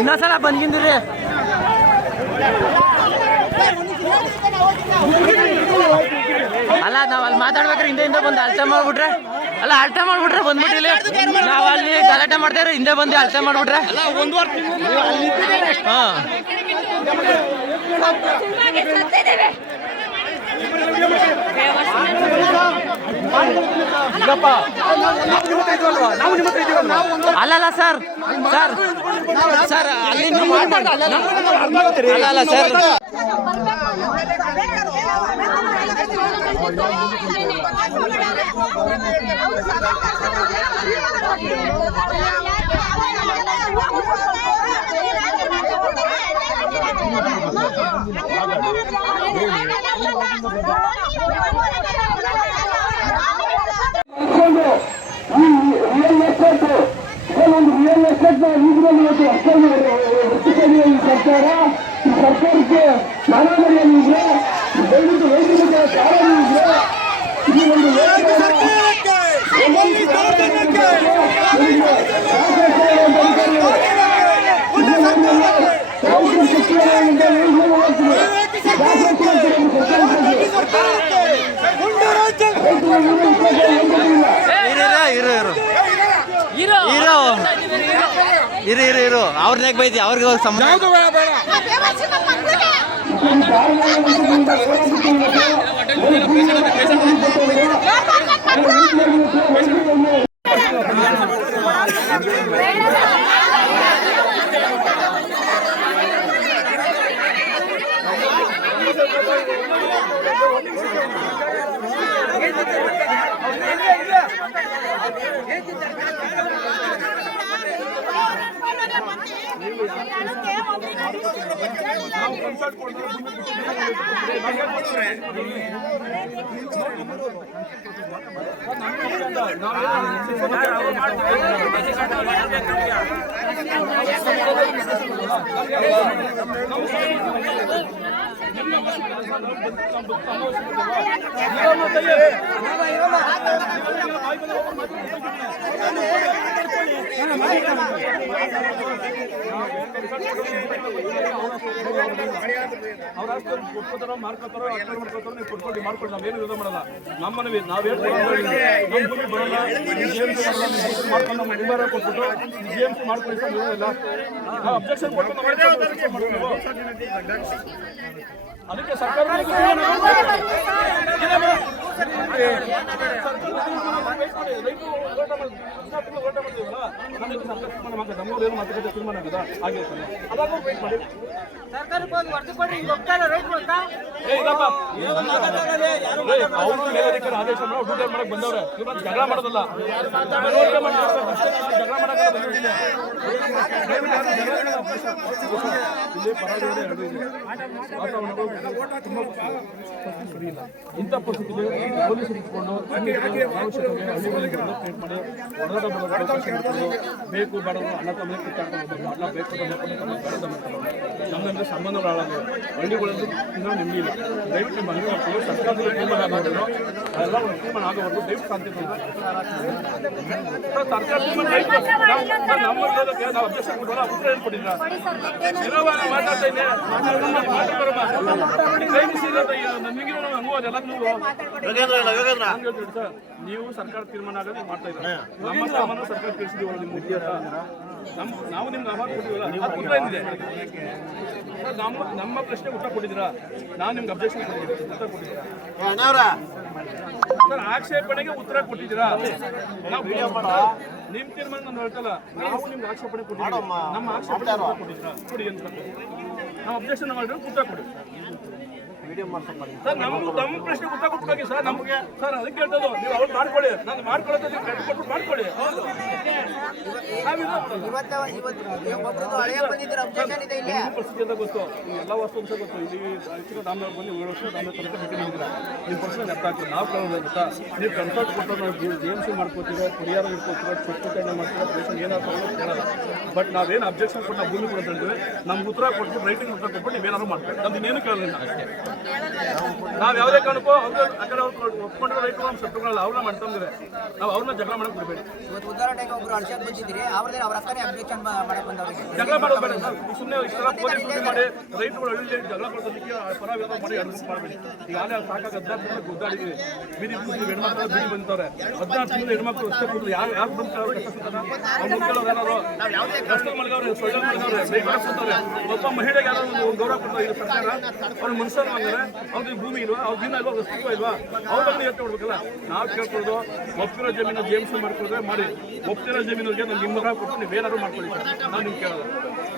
ಇನ್ನೊಂದ್ಸಲ ಬಂದ್ಗಿಂದ್ರಿ ಅಲ್ಲ ನಾವ್ ಅಲ್ಲಿ ಮಾತಾಡ್ಬೇಕ್ರೆ ಹಿಂದೆ ಬಂದು ಅಳತೆ ಮಾಡ್ಬಿಟ್ರೆ ಅಳತೆ ಮಾಡ್ಬಿಟ್ರೆ ಬಂದ್ಬಿಟ್ಟಿಲ್ಲ ನಾವ್ ಅಲ್ಲಿ ಗಲಾಟೆ ಮಾಡ್ತಾರೆ ಹಿಂದೆ ಬಂದು ಅಳತೆ ಮಾಡ್ಬಿಟ್ರೆ ಹಾ ಅಲ್ಲಲ್ಲ ಸರ್ ಸರ್ ಸರ್ ಅಲ್ಲಿ ಅಲ್ಲ ಸರ್ ಸರ್ಕಾರಕ್ಕೆ ನಾನಾಮರಿಯಲ್ಲಿದೆ ದಯವಿಟ್ಟು ವೈದ್ಯಕೀಯ ಕಾರಣವಿದೆ ಈ ಒಂದು ಇರು ಅವ್ರನ್ಯಾಗ ಬೈತಿ ಅವ್ರಿಗೆ ಕೊಡ್ತಾರೋ ಮಾಡ್ಕೊತಾರೋ ನೀವು ಕೊಟ್ಕೊಂಡು ಮಾಡ್ಕೊಂಡು ನಾವೇನು ಯೂಸ್ ಮಾಡಲ್ಲ ನಮ್ಮನವಿ ನಾವೇನು ಬರಲ್ಲ ಮಾಡ್ಕೊಂಡು ನಮ್ಮ ಮೆಂಬರ್ ಕೊಟ್ಬಿಟ್ಟು GMC ಮಾಡ್ಕೊಂಡು ಇಲ್ಲ ಅಬ್ಜೆಕ್ಷನ್ ಕೊಟ್ಟು ಅದಕ್ಕೆ ಸರ್ಕಾರ ನಮ್ಮೂರೇನು ಮಾತುಕತೆ ತೀರ್ಮಾನ ಆಗಿದೆ ಹಾಗೆ ಅದಾಗ ವೇಟ್ ಮಾಡಿ ಅವರು ಮೇಲಧಿಕಾರಿ ಆದೇಶ ಮಾಡಿ ಡ್ಯೂಟಿ ಮಾಡಕ್ ಬಂದವ್ರೆ ಇವ್ರು ಜಗಳ ಮಾಡೋದಲ್ಲ ಜಗಳ ಮಾಡಕ್ಕೆ ವಾತಾವರಣಗಳು ತುಂಬಾ ಸರಿ ಇಲ್ಲ ಇಂಥ ಪರಿಸ್ಥಿತಿಗೆ ಪೊಲೀಸರು ಇಟ್ಕೊಂಡು ಬೇಕು ಬೇಡ ಅಣ್ಣ ತಮ್ಮ ಕಿತ್ತಾಡ್ಕೊಂಡು ಅಣ್ಣ ಬೇಕು ನಮ್ಮಂದ್ರೆ ಸಂಬಂಧಗಳು ಹಾಳಾಗೋದು ಹಳ್ಳಿಗಳಲ್ಲಿ ಇನ್ನೂ ನೆಮ್ಮದಿ ಇಲ್ಲ ದಯವಿಟ್ಟು ನಿಮ್ಮ ಮನವಿ ಮಾಡ್ತೀವಿ ಸರ್ಕಾರದಲ್ಲಿ ತೀರ್ಮಾನ ಆಗೋದು ಅದೆಲ್ಲ ಒಂದು ತೀರ್ಮಾನ ಆಗೋವರೆಗೂ ದಯವಿಟ್ಟು ಶಾಂತಿ ಸರ್ಕಾರ ನಮ್ಮ ನಾವು ಅಬ್ಜೆಕ್ಷನ್ ಕೊಡೋಲ್ಲ ಉತ್ತರ ಹೇಳ್ಕೊಟ್ಟಿದ್ರ ಮಾತಾಡ್ತಾ ಇದ್ದೆ ನೀವು ಸರ್ಕಾರ ತೀರ್ಮಾನ ಆಗೋದು ಮಾಡ್ತಾ ಇದ್ದೀರಾ ನಮ್ಮ ಸಾಮಾನು ಸರ್ಕಾರ ತಿಳಿಸಿದೀವಲ್ಲ ನಿಮ್ಮ ನಾವು ನಿಮ್ಗೆ ಆಹ್ವಾನ ಕೊಟ್ಟಿದ್ದೀವಲ್ಲ ಏನಿದೆ ನಮ್ಮ ಪ್ರಶ್ನೆ ಉತ್ತರ ಕೊಟ್ಟಿದ್ದೀರಾ ನಾವು ನಿಮ್ಗೆ ಅಬ್ಜೆಕ್ಷನ್ ಕೊಟ್ಟಿದ್ದೀವಿ ಉತ್ತರ ಕೊಟ್ಟಿದ್ದೀರಾ ಸರ್ ಆಕ್ಷೇಪಣೆಗೆ ಉತ್ತರ ಕೊಟ್ಟಿದ್ದೀರಾ ನಾವು ನಿಮ್ ತೀರ್ಮಾನ ನಾನು ಹೇಳ್ತಲ್ಲ ನಾವು ನಿಮ್ಗೆ ಆಕ್ಷೇಪಣೆ ಕೊಟ್ಟಿದ್ದೀವಿ ನಮ್ಮ ಆಕ್ಷೇಪಣೆ ಕೊಟ್ಟಿದ್ದೀರಾ ಕೊಡಿ ಅಂತ ನಾವು ಅಬ್ಜೆಕ್ಷನ್ ಮಾಡಿದ್ರೆ ಉತ್ತರ ಕೊಡಿ ಸರ್ ನಮ್ಮ ಪ್ರಶ್ನೆ ಉತ್ತರ ಕೊಟ್ಟಾಗಿ ಸರ್ ನಮಗೆ ಸರ್ ಅದಕ್ಕೆ ಹೇಳ್ತದ್ದು ನೀವು ಅವ್ರು ಮಾಡ್ಕೊಳ್ಳಿ ನಾನು ಮಾಡ್ಕೊಳ್ಳೋದು ಕೊಟ್ಟು ಮಾಡ್ಕೊಳ್ಳಿ ಪರಿಸ್ಥಿತಿ ಅಂತ ಗೊತ್ತು ಎಲ್ಲ ವಸ್ತು ಅಂಶ ಗೊತ್ತು ಇಲ್ಲಿ ಹೆಚ್ಚಿನ ರಾಮನವ್ರು ಬಂದು 7 ವರ್ಷ ರಾಮನವ್ರ ತನಕ ಭೇಟಿ ನೀಡಿದ್ರ ನಿಮ್ಮ ಪ್ರಶ್ನೆ ಅರ್ಥ ಆಗ್ತದೆ ನಾವು ಕೇಳೋದು ಗೊತ್ತಾ ನೀವು ಕನ್ಸಲ್ಟ್ ಕೊಟ್ಟು ನಾವು GMC ಮಾಡ್ಕೋತೀರೋ ಪರಿಹಾರ ಇಟ್ಕೋತೀರೋ ಚುಟ್ಟುಕರಣೆ ಮಾಡ್ತೀರೋ ಪೇಷಂಟ್ ಏನಾದ್ರು ಕೇಳಲ್ಲ ಬಟ್ ನಾವೇನು ಅಬ್ಜೆಕ್ಷನ್ ಕೊಟ್ಟು ನಾವು ಭೂಮಿ ಕೊಡೋದು ಹೇಳ್ತೀವಿ ನಮ್ಗೆ ಉತ್ತರ ಕೊಟ್ಬಿಟ್ಟು ರೈಟಿಂಗ್ ಉತ್ತರ ಕೊಟ್ಬಿಟ್ಟು ನೀವೇನಾದ್ರು ಮಾಡ್ತೀವಿ ನಮ್ದು ಇನ್ನೇನು ಕೇಳೋದಿಲ್ಲ ಅಷ್ಟೇ ನಾವ್ ಯಾವುದೇ ಕಾರಣಕ್ಕೂ ಅವ್ರು ಆ ಕಡೆ ಅವ್ರು ಒಪ್ಕೊಂಡ್ರೆ ರೈತರು ನಮ್ಮ ಶತ್ರುಗಳಲ್ಲ, ಅವ್ರನ್ನ ಮಾಡ್ತಂದ್ರೆ ನಾವು ಅವ್ರನ್ನ ಜಗಳ ಮಾಡಕ್ ಬಿಡ್ಬೇಡಿ. ಜಗಳ ಮಾಡೋದು ಬೇಡ, ಸುಮ್ಮನೆ ಇಷ್ಟೆಲ್ಲ ಪೊಲೀಸ್ ಮಾಡಿ ರೈತರುಗಳು ಹಳ್ಳಿ ಜಗಳ ಕೊಡೋದಕ್ಕೆ ಪರ ವಿರೋಧ ಮಾಡಿ ಅಡ್ಮಿಟ್ ಮಾಡಬೇಡಿ. ಈಗಾಗಲೇ ಸಾಕಾಗ 16 ತಿಂಗಳು ಗುದ್ದಾಡಿದ್ದೀವಿ, ಬೀದಿ ಕೂದಲು ಹೆಣ್ಮಕ್ಳು ಬೀದಿ ಬಂದವ್ರೆ, 16 ತಿಂಗಳು ಹೆಣ್ಮಕ್ಳು ಅಷ್ಟೇ ಕೂದಲು ಯಾರು ಬಂದ್ರೆ ರಸ್ತೆ ಮಲಗವ್ರೆ, ಸೊಳ್ಳೆ ಮಲಗವ್ರೆ, ಬೇಕಾಗ್ತಾರೆ. ಒಬ್ಬ ಮಹಿಳೆಗೆ ಯಾರೋ ಒಂದು ಗೌರವ ಕೊಡ್ತಾರೆ ಇದು ಸರ್ಕಾರ. ಅವ್ರ ಮನುಷ್ಯರು ಅಂದ್ರೆ ಅವ್ರಿಗೆ ಭೂಮಿ ಇಲ್ವಾ, ಅವ್ರ ಜೀವನ ಇಲ್ವಾ, ಅಸ್ತಿತ್ವ ಇಲ್ವಾ, ಅವ್ರ ಬಗ್ಗೆ ಎತ್ತ ಕೊಡ್ಬೇಕಲ್ಲ. ನಾವು ಕೇಳ್ಕೊಳ್ಳೋದು ಒಪ್ಪಿರೋ ಜಮೀನು ಜೇಮ್ಸ್ ಮಾಡ್ಕೊಂಡ್ರೆ ಮಾಡಿ, ಒಪ್ಪಿರೋ ಜಮೀನಿಗೆ ನಾನು ನಿಮ್ಮ ಕೊಟ್ಟು ನೀವು ಏನಾದ್ರು ಮಾಡ್ಕೊಳ್ಳಿ. ನಾವು ನಿಮ್ಗೆ ಕೇಳೋದು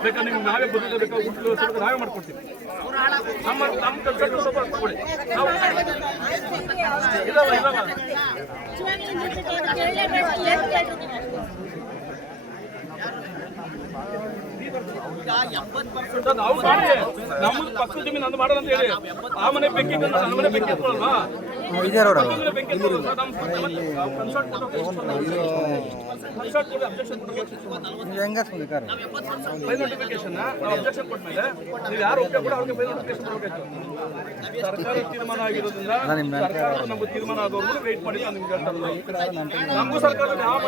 ಬೇಕಾದ್ರೆ ನಿಮ್ಗೆ ನಾವೇ ಬದುಕಬೇಕು, ಹುಟ್ಟು ನಾವೇ ಮಾಡ್ಕೊಡ್ತೀವಿ. ನಮ್ಮ ಕೆಲಸ ಸ್ವಲ್ಪ ಕೊಡಿ. ನಾವು ನಾವು ಮಾಡಿ ನಮ್ಮದು ಪಕ್ಕದ ಜಮೀನು ಅದು ಮಾಡೋಣ ಅಂತ ಹೇಳಿ ಆ ಮನೆ ಬೆಂಕಿ ನನ್ನ ಮನೆ ಬೆಂಕಿ ಹತ್ತಲ್ವಾ, ಬೆಂಕಿ ನೋಟಿಫಿಕೇಶನ್ ಅಬ್ಜೆಕ್ಷನ್ ಕೊಟ್ಮೇಲೆ ನೀವು ಯಾರು ಒಪ್ಪಿಗೆ ಕೂಡ ಅವ್ರಿಗೆ ನೋಟಿಫಿಕೇಶನ್ ಕೊಡಬೇಕು. ಸರ್ಕಾರ ತೀರ್ಮಾನ ಆಗಿರೋದ್ರಿಂದ ಸರ್ಕಾರ ನಮ್ಗೆ ತೀರ್ಮಾನ ಆಗೋರು ವೇಟ್ ಮಾಡಿ ನಾನು ನಿಮ್ಗೆ ಹೇಳ್ತಾರೆ. ನಮಗೂ ಸರ್ಕಾರ ಯಾವ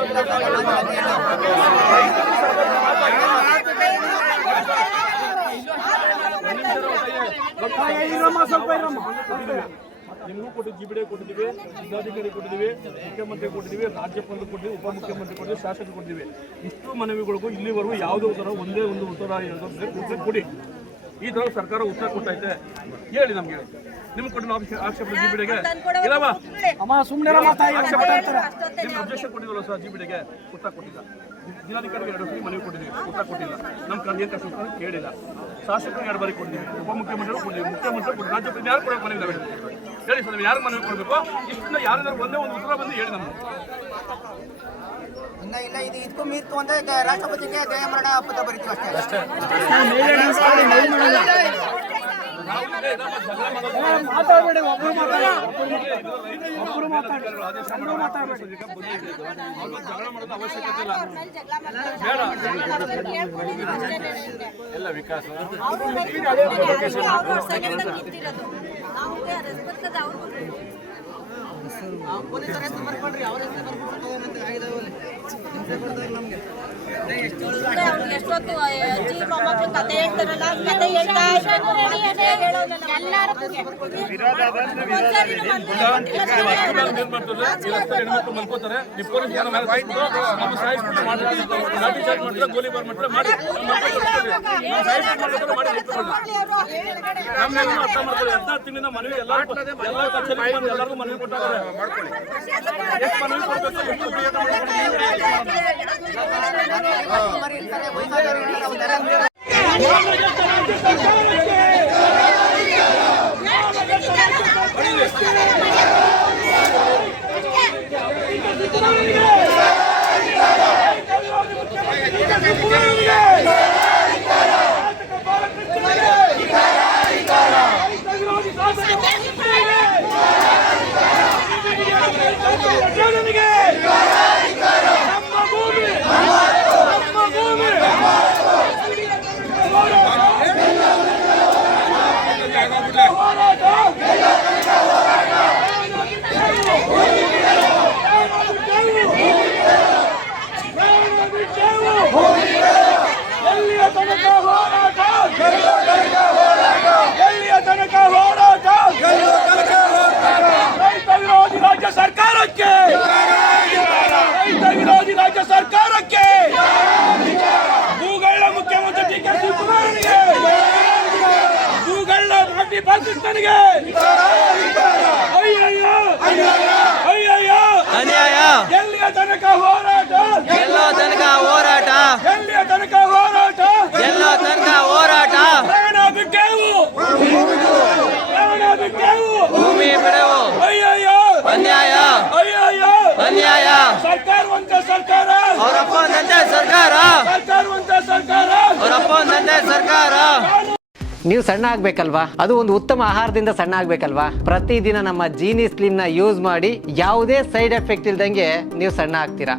ನಿಮಗೂ ಕೊಟ್ಟು ಜಿಬಿಡೆ ಕೊಟ್ಟಿದ್ದೀವಿ, ಜಿಲ್ಲಾಧಿಕಾರಿ ಕೊಟ್ಟಿದ್ದೀವಿ, ಮುಖ್ಯಮಂತ್ರಿ ಕೊಟ್ಟಿದ್ದೀವಿ, ರಾಜ್ಯಪಾಲರು ಕೊಟ್ಟಿದ್ದೀವಿ, ಉಪಮುಖ್ಯಮಂತ್ರಿ ಕೊಟ್ಟಿದ್ದೀವಿ, ಶಾಸಕರು ಕೊಟ್ಟಿದ್ದೀವಿ. ಇಷ್ಟು ಮನವಿಗಳಿಗೂ ಇಲ್ಲಿವರೆಗೂ ಯಾವುದೇ ಉತ್ತರ ಒಂದೇ ಒಂದು ಉತ್ತರ ಇರೋದು ಕೊಡಿ. ಈ ಥರ ಸರ್ಕಾರ ಉತ್ತರ ಕೊಟ್ಟೈತೆ ಹೇಳಿ ನಮ್ಗೆ, ಹೇಳಿ ನಿಮ್ಗೆ ಕೊಟ್ಟು ನಾವು ಆಕ್ಷೇಪ ಜಿಬಿಡೆಗೆ ಇಲ್ಲವಾ ಅಬ್ಜೆಕ್ಷನ್ ಕೊಟ್ಟಿದ್ವಲ್ಲ ಸರ್, ಜಿಬಿಡೆಗೆ ಉತ್ತರ ಕೊಟ್ಟಿಲ್ಲ. ಜಿಲ್ಲಾಧಿಕಾರಿಗೆ 2 ಸರಿ ಮನವಿ ಕೊಟ್ಟಿದ್ದೀವಿ, ಉತ್ತರ ಕೊಟ್ಟಿಲ್ಲ. ನಮ್ಮ ಕರ್ನಾಟಕ ಸರ್ಕಾರ ಕೇಳಿಲ್ಲ. ಶಾಸಕರಿಗೆ 2 ಬಾರಿ ಕೊಟ್ಟಿದ್ದೀವಿ, ಉಪಮುಖ್ಯಮಂತ್ರಿಗಳು ಕೊಟ್ಟಿದ್ದೀವಿ, ಮುಖ್ಯಮಂತ್ರಿ ಕೊಟ್ಟು ರಾಜ್ಯಪಾಲ ಯಾರು ಕೊಡೋಕೆ ಮನವಿ ಹೇಳಿ ಸರ್, ಯಾರು ಮನವಿ ಕೊಡಬೇಕು? ಇಷ್ಟನ್ನ ಯಾರಾದ್ರೂ ಒಂದೇ ಒಂದು ಉತ್ತರ ಬಂದು ಹೇಳಿ ನಮ್ಗೆ. ಇಲ್ಲ ಇದು ಇದಕ್ಕೂ ಮೀರ್ತು ಅಂದ್ರೆ ರಾಷ್ಟ್ರಪತಿಗೆ ದಯಾಮರಣ ಪತ್ರ ಬರೀತೀವಿ ಅಷ್ಟೇ. ಮಾತಾಡಬೇಡಿ, ಒಬ್ರು ಜಗಳ ಮಾಡೋದು ಅವಶ್ಯಕತೆ ಇಲ್ಲ. ಎಲ್ಲ ವಿಕಾಸ ಎಷ್ಟೊತ್ತು ಮೊಮ್ಮಕ್ಕಳು ಕತೆ ಹೇಳ್ತಾರಲ್ಲ, ಕತೆ ಹೇಳ್ತಾ ಹೆಣ್ಮಕ್ಳು ಮಲ್ಕೋತಾರೆ, ಗೋಲಿಬಾರ್ ಮಾಡ್ತಾರೆ ಮಾಡಿ ಅರ್ಥ ಮಾಡ್ತಾರೆ. 16 ತಿಂಗಳಿಂದ ಮನವಿ ಎಲ್ಲರಿಗೂ ಮನವಿ ಕೊಟ್ಟಾರೆ. ಎಷ್ಟು ಮನವಿ ಕೊಡ್ಬೇಕು, ಪಾಕಿಸ್ತಾನಿಗೆ ಅನ್ಯಾಯ, ಎಲ್ಲಿಯ ತನಕ ಹೋರಾಟ, ಎಲ್ಲೋ ತನಕ ಹೋರಾಟ, ಎಲ್ಲಿಯ ತನಕ ಹೋರಾಟ, ಎಲ್ಲೋ ತನಕ ಹೋರಾಟ, ಪ್ರಾಣ ಬಿಟ್ಟೆವು, ಪ್ರಾಣ ಬಿಟ್ಟೆವು, ಭೂಮಿ ಬಿಡೆವು. ಅಯ್ಯಯ್ಯೋ ಅನ್ಯಾಯ, ಅಯ್ಯಯ್ಯೋ ಅನ್ಯಾಯ, ಸರ್ಕಾರವಂತ ಸರ್ಕಾರ, ಅವರಪ್ಪ ಒಂದಂತೆ ಸರ್ಕಾರ, ಸರ್ಕಾರವಂತ ಸರ್ಕಾರ, ಅವರಪ್ಪ ಒಂದಂತೆ ಸರ್ಕಾರ. ನೀವು ಸಣ್ಣ ಆಗ್ಬೇಕಲ್ವಾ? ಅದು ಒಂದು ಉತ್ತಮ ಆಹಾರದಿಂದ ಸಣ್ಣ ಆಗ್ಬೇಕಲ್ವಾ? ಪ್ರತಿದಿನ ನಮ್ಮ ಜೀನಿ ಸ್ಲಿಮ್ ನ ಯೂಸ್ ಮಾಡಿ ಯಾವುದೇ ಸೈಡ್ ಎಫೆಕ್ಟ್ ಇಲ್ದಂಗೆ ನೀವು ಸಣ್ಣ ಆಗ್ತೀರಾ.